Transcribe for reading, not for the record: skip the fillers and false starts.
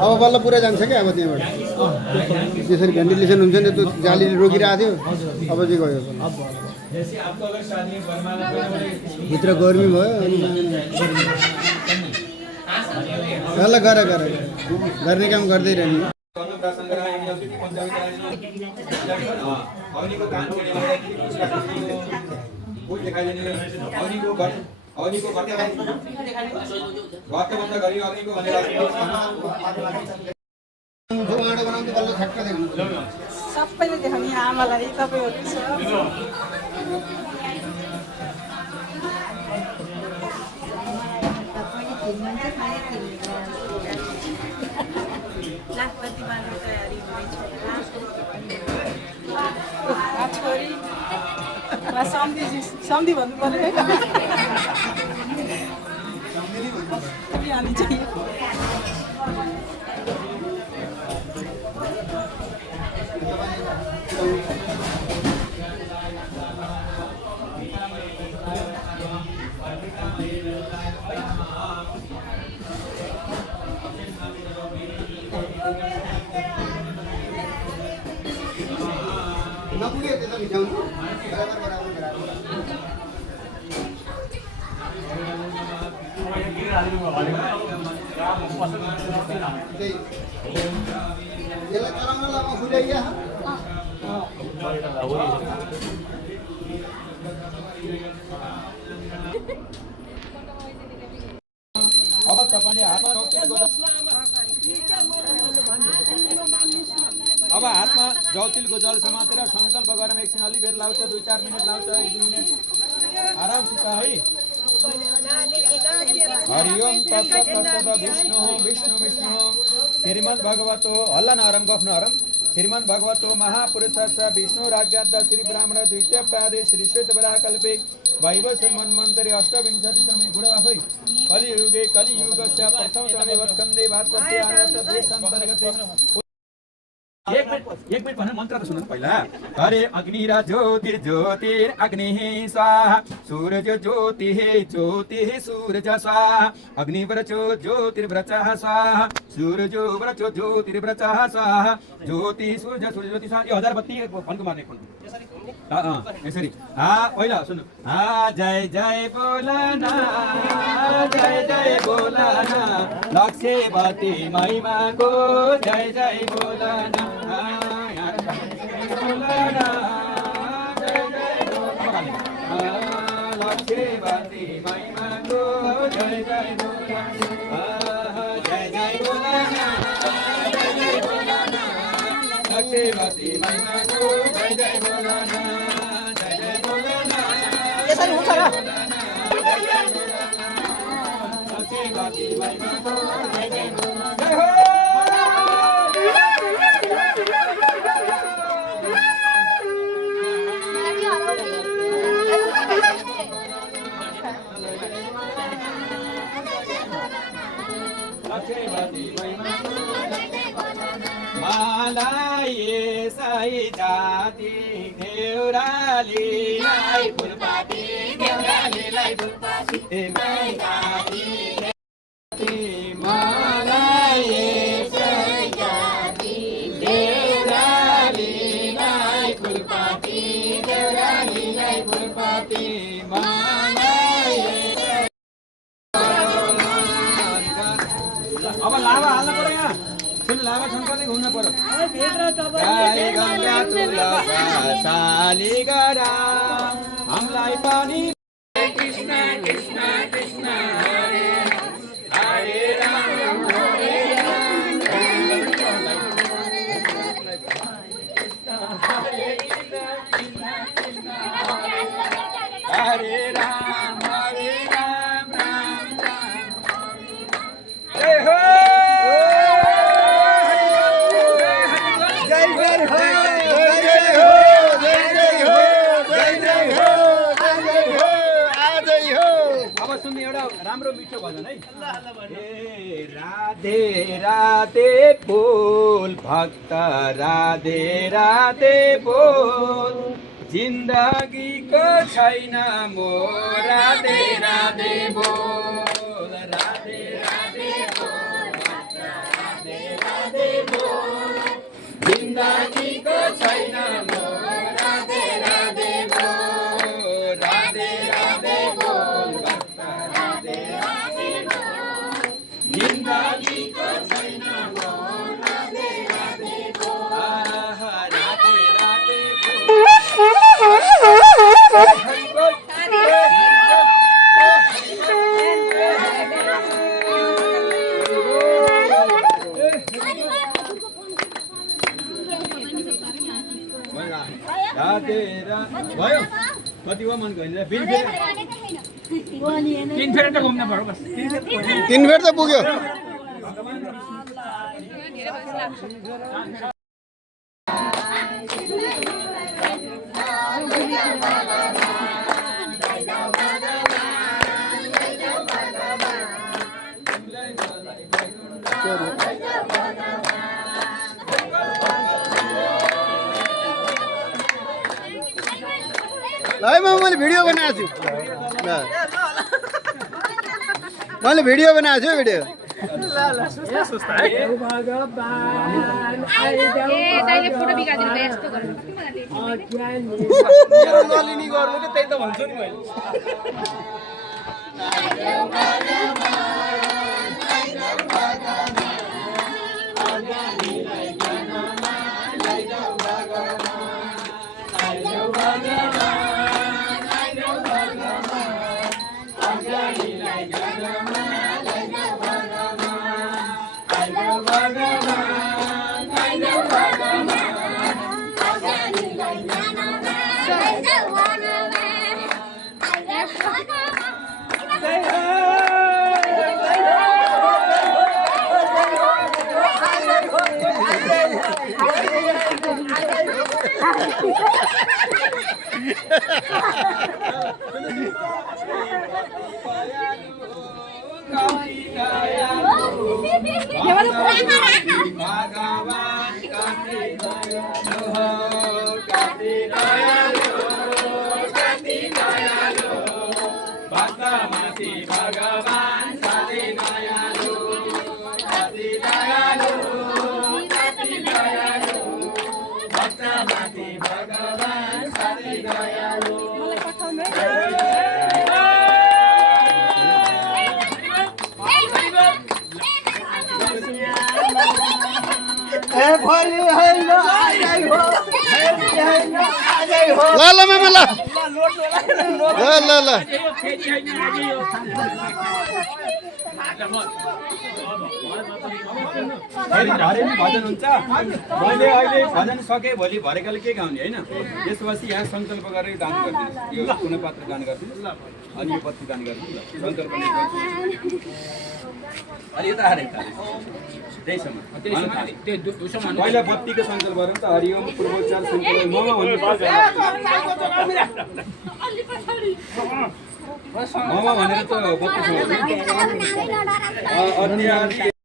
अब बल्ल पुरा जान्छ क्या अब त्यहाँबाट त्यसरी भेन्टिलेसन हुन्छ नि त्यो जालीले रोकिरहेको थियो अब चाहिँ गयो भित्र गर्मी भयो ल गर गर्ने काम गर्दै रहने सबैले देखाउने आमालाई तपाईँहरू लाखपति बाँध्ने तयारी हुँदैछ छोरी सम्धी भन्नु पर्यो है चाहिँ नपुगे त्यता मिठाउनु यसलाई चलाउनलाई म फुल्याइया अब तपाईले अब हातमा जौतिलको जल समातेर संकल्प गरेर एकछिन अलि बेर लाउँछ 2-4 मिनट लाउँछ 1-2 मिनट आरामसित है हरिओम तत्सत विष्णु श्रीमद् भगवतो हल्ला नरम गफ नरम श्रीमद् भगवतो महापुरुषस्य विष्णु राज्ञात श्री ब्राह्मण द्वितीय पादे श्री श्वेत वराकल्पे वैवस्व मन्वन्तरे अष्टविंशतितमे बुढा आफै कलियुगे कलियुगस्य प्रथम तमे वत्कन्दे भातस्य आनत देशान्तर्गते एक मिनट भनेर मन्त्र त सुन्नु पहिला हरे अग्निरा ज्योतिर्ज्योतिर अग्निः स्वाहा सूरज ज्योतिः ज्योतिः सूरज स्वाहा अग्निव्रचो ज्योतिर्व्रचः स्वाहा सूरजो व्रचो ज्योतिर्व्रचः स्वाहा ज्योति सूरज सूरज ज्योति स्वाहा यो 1032 फन्को मार्ने कुन यसरी पहिला सुन्नु जय जय बोलना लक्ष्यवती महिमाको जय जय बोलना लक्ष्यवती महिमाको जय जय बोलना जय जय बोलना लक्ष्यवती महिमाको जय जय बोलना जय जय बोलना यसरी हुन्छ र लक्ष्यवती महिमाको जय जय बोलना जय हो मालाई सही जाति देउराली लाई फुलपाती देउराली लाई फुलपाती मालाई सही जाति देउराली लाई फुलपाती देउराली लाई फुलपाती अब लाभा हाल्नु पर्यो यहाँ सुन्नु लाभा छन्कदै घुम्नु पर्यो सालिगरा हामीलाई पनि कृष्ण कृष्ण कृष्ण हरे हरे राम हरे राम हरे राम हरे राम राम राम जय हो राम्रो मिठो भजन है राधे राधे बोल भक्त राधे राधे बोल जिन्दगीको छैन मोर राधे राधे बोल राधे राधे बोल राधे राधे बोल जिन्दगीको छैन मोर राधे राधे बोल राधे राधे बोल राधे राधे बोल जिन्दगीको छैन मोर राधे राधे बोल राधे राधे बोल भयो कति भयो मन गइन्छ तीन फेर त घुम्न पर्यो बस 3 फेर त पुग्यो ल मैले भिडियो बनाएको छु ल मैले भिडियो बनाएको छु भिडियो मेरो नलिनी गर्नु कि त्यही त भन्छु नि मैले ल ल मामा ल ल ल भजन हुन्छ मैले अहिले भजन सके भोलि भरेकाले के गाउने होइन त्यसपछि यहाँ सङ्कल्प गरेर दान गरिदिनुहोस् यो पुनःपात्र दान गरिदिनुहोस् ल अनि यो पत्ती दान गरिदिनुहोस् ल सङ्कल्प अनि यता हारे त्यहीसम्म पहिला बत्तीको सङ्कल्प गरौँ त हरिओम पूर्वोच्चार सङ्कल्प ममा भनेर त बत्ती